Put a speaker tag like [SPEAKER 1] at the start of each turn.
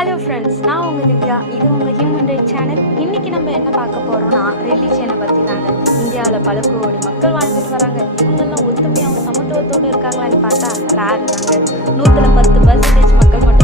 [SPEAKER 1] Hello friends நான் உங்கள் திவ்யா. இது உங்கள் ஹியூமன் ரைட் சேனல் இன்றைக்கி நம்ம என்ன பார்க்க போகிறோம்னா ரிலீஜியனை பற்றி தாங்க. இந்தியாவில் பல கோடி மக்கள் வாழ்ந்துட்டு வராங்க. இவங்கெல்லாம் ஒத்துமையாகவும் சமத்துவத்தோடு இருக்காங்களான்னு பார்த்தா ரேரு தாங்க நூற்றில் பத்து பர்சன்டேஜ் மக்கள் மட்டும்